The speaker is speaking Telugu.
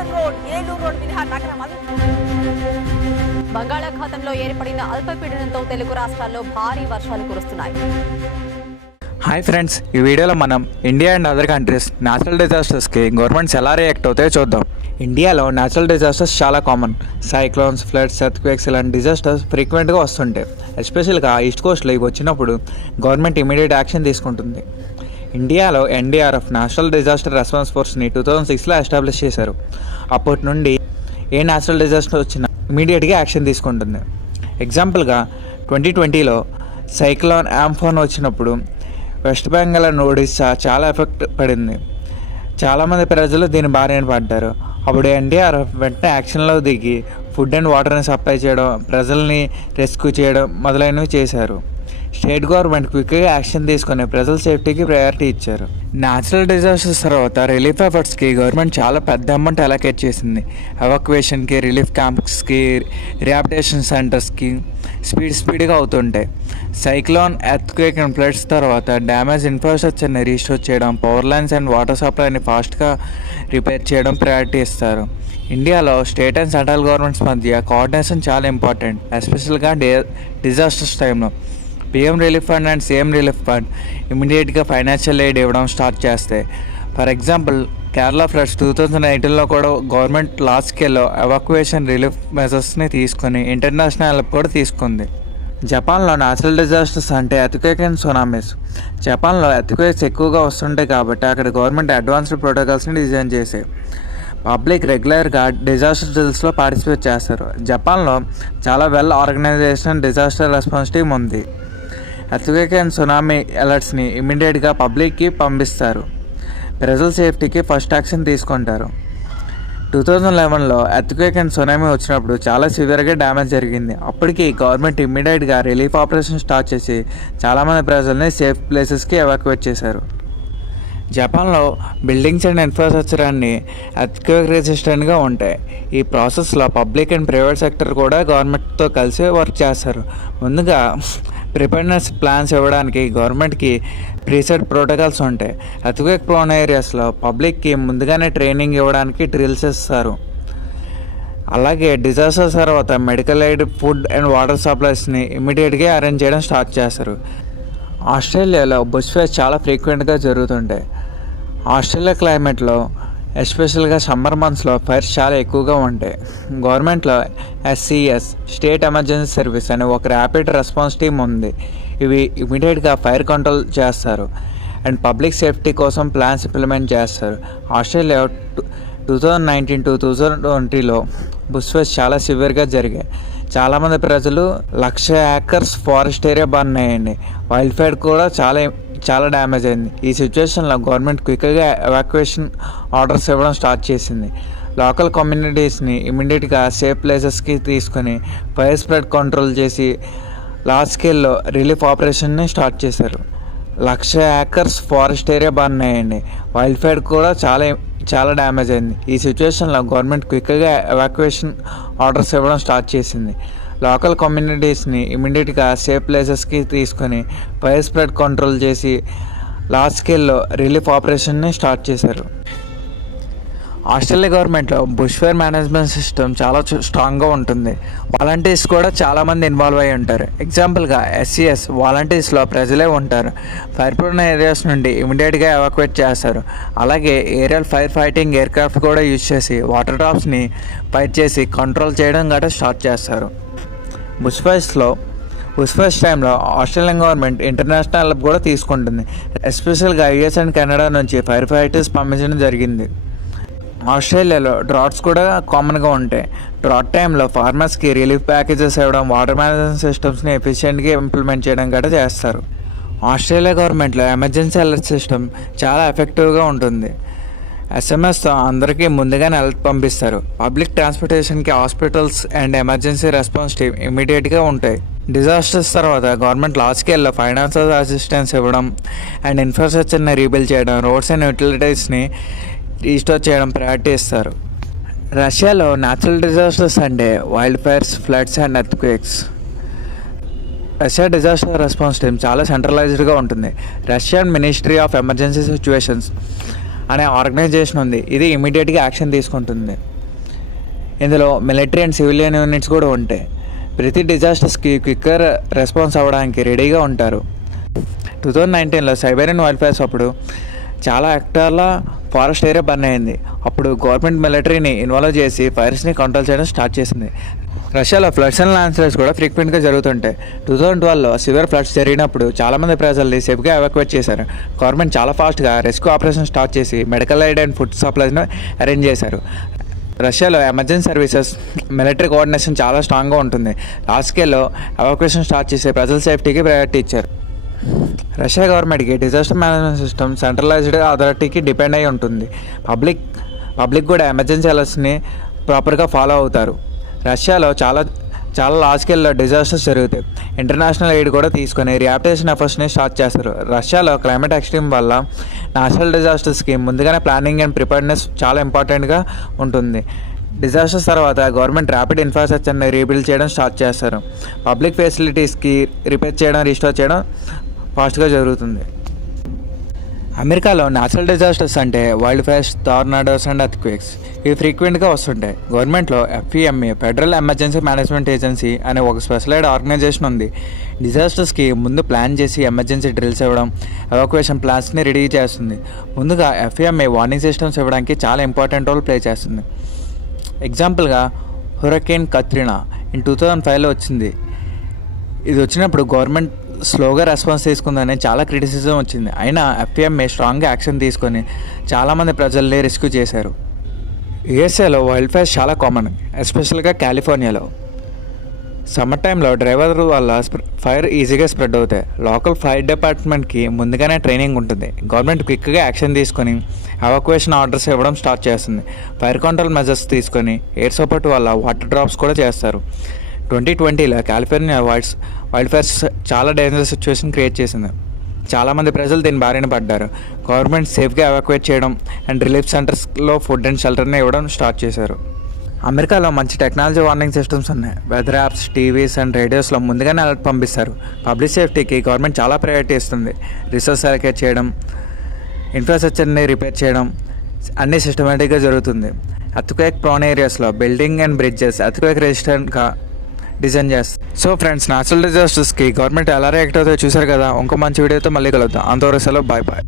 బోర్డర్ రోడ్, ఏలూరు రోడ్ మినహా నగరం బంగాళాఖాతంలో ఏర్పడిన అల్పపీడనంతో తెలుగు రాష్ట్రాల్లో భారీ వర్షాలు కురుస్తున్నాయి. హాయ్ ఫ్రెండ్స్, ఈ వీడియోలో మనం India and other countries natural డిజాస్టర్స్కి గవర్నమెంట్స్ ఎలా రియాక్ట్ అవుతాయో చూద్దాం. ఇండియాలో న్యాచురల్ డిజాస్టర్స్ చాలా కామన్. సైక్లోన్స్, ఫ్లడ్స్, ఎర్త్క్వేక్స్ ఇలాంటి డిజాస్టర్స్ ఫ్రీక్వెంట్గా వస్తుంటాయి. ఎస్పెషల్గా ఈస్ట్ కోస్ట్లో ఇవి వచ్చినప్పుడు గవర్నమెంట్ ఇమీడియట్ యాక్షన్ తీసుకుంటుంది. ఇండియాలో ఎన్డీఆర్ఎఫ్ నేషనల్ డిజాస్టర్ రెస్పాన్స్ ఫోర్స్ని 2006లో ఎస్టాబ్లిష్ చేశారు. అప్పటి నుండి ఏ న్యాచురల్ డిజాస్టర్ వచ్చినా ఇమీడియట్గా యాక్షన్ తీసుకుంటుంది. ఎగ్జాంపుల్గా 2020లో సైక్లోన్ ఆంఫాన్ వచ్చినప్పుడు వెస్ట్ బెంగాల్ అండ్ ఒడిస్సా చాలా ఎఫెక్ట్ పడింది. చాలామంది ప్రజలు దీని బారిన పడ్డారు. అప్పుడు ఎన్డీఆర్ఎఫ్ వెంటనే యాక్షన్లో దిగి ఫుడ్ అండ్ వాటర్ని సప్లై చేయడం, ప్రజల్ని రెస్క్యూ చేయడం మొదలైనవి చేశారు. స్టేట్ గవర్నమెంట్ క్విక్గా యాక్షన్ తీసుకుని ప్రజల సేఫ్టీకి ప్రయారిటీ ఇచ్చారు. న్యాచురల్ డిజాస్టర్స్ తర్వాత రిలీఫ్ ఎఫర్ట్స్కి గవర్నమెంట్ చాలా పెద్ద అమౌంట్ అలొకేట్ చేసింది. ఎవాక్యుయేషన్కి, రిలీఫ్ క్యాంప్స్కి, రిహాబిలిటేషన్ సెంటర్స్కి స్పీడ్గా అవుతుంటాయి. సైక్లోన్, ఎర్త్క్వేక్ అండ్ ఫ్లడ్స్ తర్వాత డ్యామేజ్ ఇన్ఫ్రాస్ట్రక్చర్ని రీస్టోర్ చేయడం, పవర్ లైన్స్ అండ్ వాటర్ సప్లైని ఫాస్ట్గా రిపేర్ చేయడం ప్రయారిటీ ఇస్తారు. ఇండియాలో స్టేట్ అండ్ సెంట్రల్ గవర్నమెంట్స్ మధ్య కోఆర్డినేషన్ చాలా ఇంపార్టెంట్, ఎస్పెషల్గా డిజాస్టర్స్ టైంలో. PM relief fund and CM relief fund ఇమీడియట్గా ఫైనాన్షియల్ ఎయిడ్ ఇవ్వడం స్టార్ట్ చేస్తాయి. ఫర్ ఎగ్జాంపుల్, కేరళ ఫ్లడ్స్ 2018లో కూడా గవర్నమెంట్ లార్జ్ స్కేల్లో ఎవాక్యుయేషన్ రిలీఫ్ మెజర్స్ని తీసుకొని ఇంటర్నేషనల్ హెల్ప్ కూడా తీసుకుంది. జపాన్లో న్యాచురల్ డిజాస్టర్స్ అంటే ఎర్త్క్వేక్ అండ్ సునామీస్. జపాన్లో ఎర్త్క్వేక్స్ ఎక్కువగా వస్తుంటాయి కాబట్టి అక్కడ గవర్నమెంట్ అడ్వాన్స్డ్ ప్రోటోకాల్స్ని డిజైన్ చేసాయి. పబ్లిక్ రెగ్యులర్గా డిజాస్టర్ డ్రిల్స్లో పార్టిసిపేట్ చేస్తారు. జపాన్లో చాలా well organization disaster response team ఉంది. ఎర్త్క్వేక్ అండ్ సునామీ అలర్ట్స్ని ఇమీడియట్గా పబ్లిక్కి పంపిస్తారు. ప్రజల సేఫ్టీకి ఫస్ట్ యాక్షన్ తీసుకుంటారు. 2011లో ఎర్త్క్వేక్ అండ్ సునామీ వచ్చినప్పుడు చాలా సివియర్గా డ్యామేజ్ జరిగింది. అప్పటికి గవర్నమెంట్ ఇమ్మీడియట్గా రిలీఫ్ ఆపరేషన్ స్టార్ట్ చేసి చాలామంది ప్రజల్ని సేఫ్ ప్లేసెస్కి ఎవాక్యుయేట్ చేశారు. జపాన్లో బిల్డింగ్స్ అండ్ ఇన్ఫ్రాస్ట్రక్చర్ అన్నీ ఎర్త్క్వేక్ రెసిస్టెంట్గా ఉంటాయి. ఈ ప్రాసెస్లో పబ్లిక్ అండ్ ప్రైవేట్ సెక్టర్ కూడా గవర్నమెంట్తో కలిసి వర్క్ చేస్తారు. ముందుగా ప్రిపేర్నెస్ ప్లాన్స్ ఇవ్వడానికి గవర్నమెంట్కి ప్రీసెట్ ప్రోటోకాల్స్ ఉంటాయి. ఎర్త్క్వేక్ ప్రోన్ ఏరియాస్లో పబ్లిక్కి ముందుగానే ట్రైనింగ్ ఇవ్వడానికి డ్రిల్స్ ఇస్తారు. అలాగే డిజాస్టర్ తర్వాత medical aid, food and water సప్లైస్ని ఇమీడియట్గా అరేంజ్ చేయడం స్టార్ట్ చేస్తారు. ఆస్ట్రేలియాలో బుష్ ఫైర్స్ చాలా ఫ్రీక్వెంట్గా జరుగుతుంటాయి. ఆస్ట్రేలియా క్లైమేట్లో ఎస్పెషల్గా సమ్మర్ మంత్స్లో ఫైర్స్ చాలా ఎక్కువగా ఉంటాయి. గవర్నమెంట్లో SCS స్టేట్ ఎమర్జెన్సీ సర్వీస్ అనే ఒక ర్యాపిడ్ రెస్పాన్స్ టీమ్ ఉంది. ఇవి ఇమీడియట్గా ఫైర్ కంట్రోల్ చేస్తారు అండ్ పబ్లిక్ సేఫ్టీ కోసం ప్లాన్స్ ఇంప్లిమెంట్ చేస్తారు. ఆస్ట్రేలియా 2019-2020లో బుష్ ఫైర్స్ చాలా సివియర్గా జరిగాయి. చాలామంది ప్రజలు 1,00,000 ఏకర్స్ ఫారెస్ట్ ఏరియా బర్న్ అయ్యింది. వైల్డ్ ఫైర్ కూడా చాలా డ్యామేజ్ అయింది. ఈ సిచ్యువేషన్లో గవర్నమెంట్ క్విక్గా ఎవాక్యుయేషన్ ఆర్డర్స్ ఇవ్వడం స్టార్ట్ చేసింది. లోకల్ కమ్యూనిటీస్ని ఇమీడియట్గా సేఫ్ ప్లేసెస్కి తీసుకొని ఫైర్ స్ప్రెడ్ కంట్రోల్ చేసి లార్జ్ స్కేల్లో రిలీఫ్ ఆపరేషన్ని స్టార్ట్ చేశారు. 1,00,000 ఏకర్స్ ఫారెస్ట్ ఏరియా బర్న్ అయ్యింది. వైల్డ్ ఫైర్ కూడా చాలా డ్యామేజ్ అయింది. ఈ సిచ్యువేషన్లో గవర్నమెంట్ క్విక్గా ఎవాక్యుయేషన్ ఆర్డర్స్ ఇవ్వడం స్టార్ట్ చేసింది. లోకల్ కమ్యూనిటీస్ని ఇమీడియట్గా సేఫ్ ప్లేసెస్కి తీసుకొని ఫైర్ స్ప్రెడ్ కంట్రోల్ చేసి లార్జ్ స్కేల్లో రిలీఫ్ ఆపరేషన్ని స్టార్ట్ చేశారు. ఆస్ట్రేలియా గవర్నమెంట్లో బుష్ ఫైర్ మేనేజ్మెంట్ సిస్టమ్ చాలా స్ట్రాంగ్గా ఉంటుంది. వాలంటీర్స్ కూడా చాలామంది ఇన్వాల్వ్ అయి ఉంటారు. ఎగ్జాంపుల్గా SCS వాలంటీర్స్లో ప్రజలే ఉంటారు. ఫైర్ ప్రోన్ ఏరియాస్ నుండి ఇమీడియట్గా ఎవాక్యుయేట్ చేస్తారు. అలాగే ఏరియల్ ఫైర్ ఫైటింగ్ ఎయిర్క్రాఫ్ట్ కూడా యూజ్ చేసి వాటర్ డ్రాప్స్ని ఫైర్ చేసి కంట్రోల్ చేయడం గట్రా స్టార్ట్ చేస్తారు. బుష్ ఫైర్స్ టైంలో ఆస్ట్రేలియన్ గవర్నమెంట్ ఇంటర్నేషనల్ హెల్ప్ కూడా తీసుకుంటుంది. ఎస్పెషల్గా US అండ్ కెనడా నుంచి ఫైర్ ఫైటర్స్ పంపించడం జరిగింది. ఆస్ట్రేలియాలో డ్రాట్స్ కూడా కామన్గా ఉంటాయి. డ్రాట్ టైంలో ఫార్మర్స్కి రిలీఫ్ ప్యాకేజెస్ ఇవ్వడం, వాటర్ మేనేజ్మెంట్ సిస్టమ్స్ని ఎఫిషియెంట్గా ఇంప్లిమెంట్ చేయడం కూడా చేస్తారు. ఆస్ట్రేలియా గవర్నమెంట్లో ఎమర్జెన్సీ అలర్ట్ సిస్టమ్ చాలా ఎఫెక్టివ్గా ఉంటుంది. SMS-తో అందరికీ ముందుగానే అలర్ట్ పంపిస్తారు. పబ్లిక్ ట్రాన్స్పోర్టేషన్కి hospitals and emergency response team ఇమీడియట్గా ఉంటాయి. డిజాస్టర్స్ తర్వాత గవర్నమెంట్ లార్జ్ స్కేల్లో ఫైనాన్షియల్ అసిస్టెన్స్ ఇవ్వడం అండ్ ఇన్ఫ్రాస్ట్రక్చర్ని రీబిల్డ్ చేయడం, రోడ్స్ అండ్ యూటిలిటీస్ని రీస్టోర్ చేయడం ప్రయారిటీ ఇస్తారు. రష్యాలో న్యాచురల్ డిజాస్టర్స్ అంటే wild fires, floods and earthquakes. Russia disaster response team చాలా సెంట్రలైజ్డ్గా ఉంటుంది. Russian ministry of emergency situations అనే ఆర్గనైజేషన్ ఉంది. ఇది ఇమీడియట్గా యాక్షన్ తీసుకుంటుంది. ఇందులో మిలిటరీ అండ్ సివిలియన్ యూనిట్స్ కూడా ఉంటాయి. ప్రతి డిజాస్టర్స్కి క్విక్కర్ రెస్పాన్స్ అవ్వడానికి రెడీగా ఉంటారు. 2019లో సైబేరియన్ వైల్డ్ ఫైర్స్ అప్పుడు చాలా హెక్టార్ల ఫారెస్ట్ ఏరియా బర్న్ అయింది. అప్పుడు గవర్నమెంట్ మిలిటరీని ఇన్వాల్వ్ చేసి ఫైర్స్ని కంట్రోల్ చేయడం స్టార్ట్ చేసింది. రష్యాలో ఫ్లడ్స్ అండ్ ల్యాండ్ స్లైడ్స్ కూడా ఫ్రీక్వెంట్గా జరుగుతుంటాయి. 2012లో సివియర్ ఫ్లడ్స్ జరిగినప్పుడు చాలామంది ప్రజల్ని సేఫ్గా ఎవాక్యుయేట్ చేశారు. గవర్నమెంట్ చాలా ఫాస్ట్గా రెస్క్యూ ఆపరేషన్ స్టార్ట్ చేసి మెడికల్ ఎయిడ్ అండ్ ఫుడ్ సప్లైస్ను అరేంజ్ చేశారు. రష్యాలో ఎమర్జెన్సీ సర్వీసెస్ మిలిటరీ కోఆర్డినేషన్ చాలా స్ట్రాంగ్గా ఉంటుంది. లార్జ్ స్కేల్లో ఎవాక్యుయేషన్ స్టార్ట్ చేసి ప్రజల సేఫ్టీకి ప్రయారిటీ ఇచ్చారు. రష్యా గవర్నమెంట్కి డిజాస్టర్ మేనేజ్మెంట్ సిస్టమ్ సెంట్రలైజ్డ్ అథారిటీకి డిపెండ్ అయి ఉంటుంది. పబ్లిక్ కూడా ఎమర్జెన్సీ అలర్ట్స్ని ప్రాపర్గా ఫాలో అవుతారు. రష్యాలో చాలా లార్జ్ స్కేల్లో డిజాస్టర్స్ జరుగుతాయి. ఇంటర్నేషనల్ ఎయిడ్ కూడా తీసుకొని రిహాబిలిటేషన్ ఎఫర్ట్స్ని స్టార్ట్ చేస్తారు. రష్యాలో క్లైమేట్ ఎక్స్ట్రీమ్ వల్ల నేచురల్ డిజాస్టర్స్కి ముందుగానే ప్లానింగ్ అండ్ ప్రిపేర్నెస్ చాలా ఇంపార్టెంట్గా ఉంటుంది. డిజాస్టర్స్ తర్వాత గవర్నమెంట్ ర్యాపిడ్ ఇన్ఫ్రాస్ట్రక్చర్ని రీబిల్డ్ చేయడం స్టార్ట్ చేస్తారు. పబ్లిక్ ఫెసిలిటీస్కి రిపేర్ చేయడం, రీస్టోర్ చేయడం ఫాస్ట్గా జరుగుతుంది. అమెరికాలో న్యాచురల్ డిజాస్టర్స్ అంటే వైల్డ్ ఫైర్స్, టోర్నాడోస్ అండ్ ఎర్త్క్వేక్స్ ఇవి ఫ్రీక్వెంట్గా వస్తుంటాయి. గవర్నమెంట్లో FEMA federal emergency management agency అనే ఒక స్పెషలైజ్డ్ ఆర్గనైజేషన్ ఉంది. డిజాస్టర్స్కి ముందు ప్లాన్ చేసి ఎమర్జెన్సీ డ్రిల్స్ ఇవ్వడం, ఎవాక్యుయేషన్ ప్లాన్స్ని రెడీ చేస్తుంది. ముందుగా FEMA వార్నింగ్ సిస్టమ్స్ ఇవ్వడానికి చాలా ఇంపార్టెంట్ రోల్ ప్లే చేస్తుంది. ఎగ్జాంపుల్గా హురికేన్ కత్రినా 2005లో వచ్చింది. ఇది వచ్చినప్పుడు గవర్నమెంట్ స్లోగా రెస్పాన్స్ తీసుకుందని చాలా క్రిటిసిజం వచ్చింది. అయినా FEMA స్ట్రాంగ్గా యాక్షన్ తీసుకొని చాలామంది ప్రజల్ని రెస్క్యూ చేశారు. USAలో వైల్డ్ ఫైర్స్ చాలా కామన్, ఎస్పెషల్గా కాలిఫోర్నియాలో. సమ్మర్ టైంలో డ్రైవర్ వల్ల ఫైర్ ఈజీగా స్ప్రెడ్ అవుతాయి. లోకల్ ఫైర్ డిపార్ట్మెంట్కి ముందుగానే ట్రైనింగ్ ఉంటుంది. గవర్నమెంట్ క్విక్గా యాక్షన్ తీసుకొని ఎవాక్యుయేషన్ ఆర్డర్స్ ఇవ్వడం స్టార్ట్ చేస్తుంది. ఫైర్ కంట్రోల్ మెజర్స్ తీసుకొని ఎయిర్ సపోర్ట్ వల్ల వాటర్ డ్రాప్స్ కూడా చేస్తారు. 2020లో కాలిఫోర్నియా వైల్డ్ ఫైర్స్ చాలా డేంజరస్ సిచ్యువేషన్ క్రియేట్ చేసింది. చాలామంది ప్రజలు దీని బారిన పడ్డారు. గవర్నమెంట్ సేఫ్గా ఎవాక్యుయేట్ చేయడం అండ్ రిలీఫ్ సెంటర్స్లో ఫుడ్ అండ్ షెల్టర్ని ఇవ్వడం స్టార్ట్ చేశారు. అమెరికాలో మంచి టెక్నాలజీ వార్నింగ్ సిస్టమ్స్ ఉన్నాయి. వెదర్ యాప్స్, టీవీస్ అండ్ రేడియోస్లో ముందుగానే అలర్ట్ పంపిస్తారు. పబ్లిక్ సేఫ్టీకి గవర్నమెంట్ చాలా ప్రయారిటీ ఇస్తుంది. రిసోర్స్ అలొకేట్ చేయడం, ఇన్ఫ్రాస్ట్రక్చర్ని రిపేర్ చేయడం అన్నీ సిస్టమేటిక్గా జరుగుతుంది. ఎర్త్క్వేక్ ప్రోన్ ఏరియాస్లో బిల్డింగ్ అండ్ బ్రిడ్జెస్ ఎర్త్క్వేక్ రెసిస్టెంట్గా డిజైన్ చేస్తారు. సో ఫ్రెండ్స్, న్యాచురల్ డిజాస్టర్స్కి గవర్నమెంట్ ఎలా రియాక్ట్ అవుతుందో చూసారు కదా. ఇంకో మంచి వీడియోతో మళ్ళీ కలుద్దాం. అంతవరకు సెలవు, బాయ్ బాయ్.